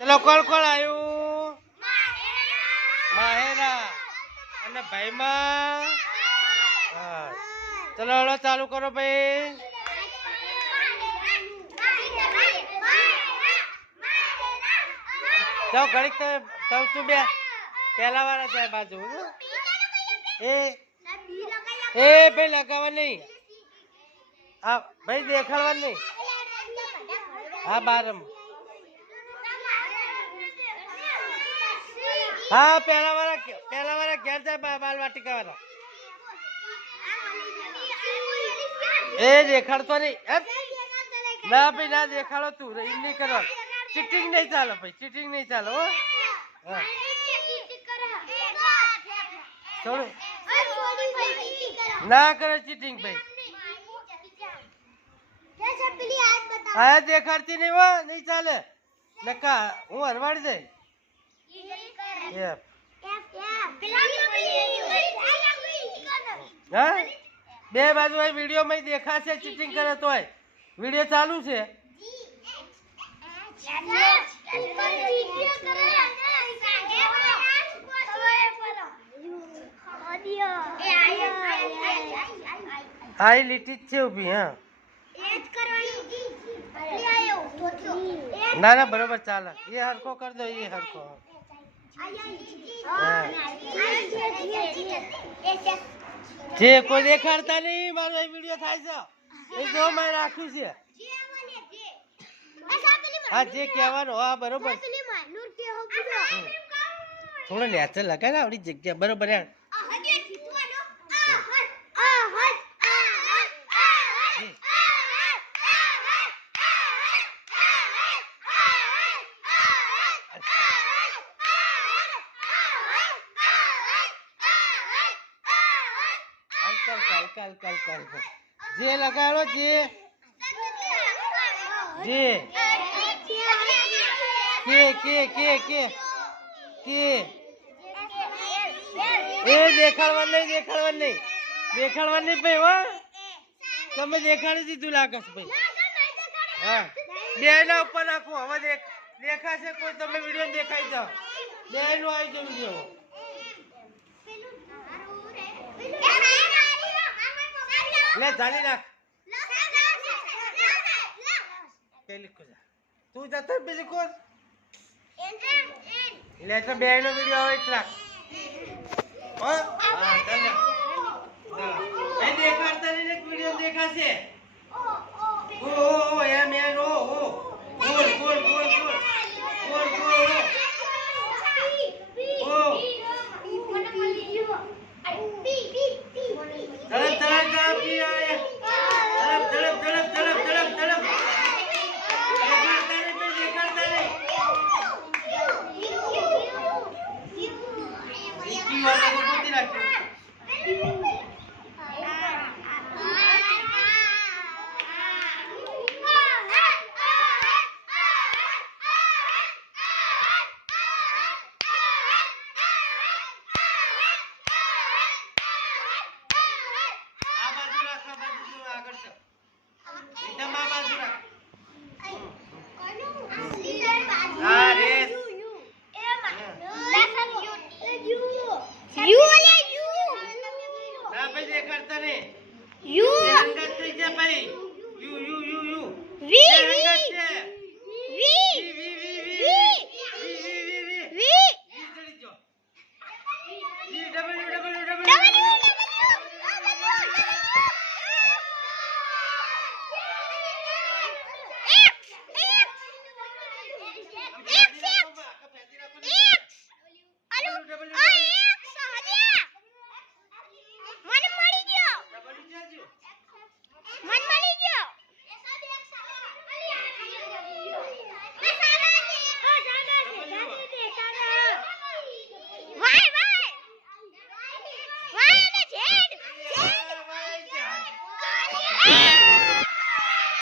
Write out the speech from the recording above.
ચલો કોણ કોણ આવ્યું? માહેરા અને ભાઈમાં. હા ચલો હળો ચાલુ કરો ભાઈ. જાઓ ઘડીક તો તું બે પહેલા વાળા જાય બાજુ. એ ભાઈ લગાવવા નહીં. હા ભાઈ દેખાડવા નહીં. હા બારમ. હા પહેલા વાળા ઘેર જાય બાલ વાટિકા વાળા. એ દેખાડતો નહીં. ના ભાઈ ના દેખાડો તું નહીં કરો. ચીટિંગ નહીં ચાલો ભાઈ, ચીટિંગ નહીં ચાલો. હો થોડું ના કરે ચીટિંગ ભાઈ. હા દેખાડતી નહીં હો, નહીં ચાલે. નકા હું હરવાડી દઈ. હા બે બાજુ વિડીયો માં દેખાશે ચીટિંગ કરે તો વિડીયો ચાલુ છે. હા એ લીટી જ છે ઉભી. હા ના ના બરોબર ચાલે. એ હરખો કરી દો. એ હરખો. જે કોઈ દેખાડતા નહીં. મારો વિડીયો થાય છે એ જો મેં રાખ્યું છે. હા જે કહેવાનું. હા બરોબર. થોડો નેચર લગાય ને આપણી જગ્યા બરોબર. જે લગાડો જે એ દેખાડવા નહીં. દેખાડવા નહીં ભાઈ. હો તમે દેખાડી દીધું લાગે છે ભાઈ. હા બે ના ઉપર નાખો. હવે દેખાશે કોઈ તમે વિડીયો દેખાઈ જાઓ. બે નું આવી જાવ વિડીયો. લે જાણી નાખ. તું જતો બીજી કોણ લે તો બે નો વિડીયો આવે એટલા. દેખાડતા નહીં વિડીયો દેખાશે. ઓ એમ એન ઓ ગોલ ગોલ ગોલ ગોલ.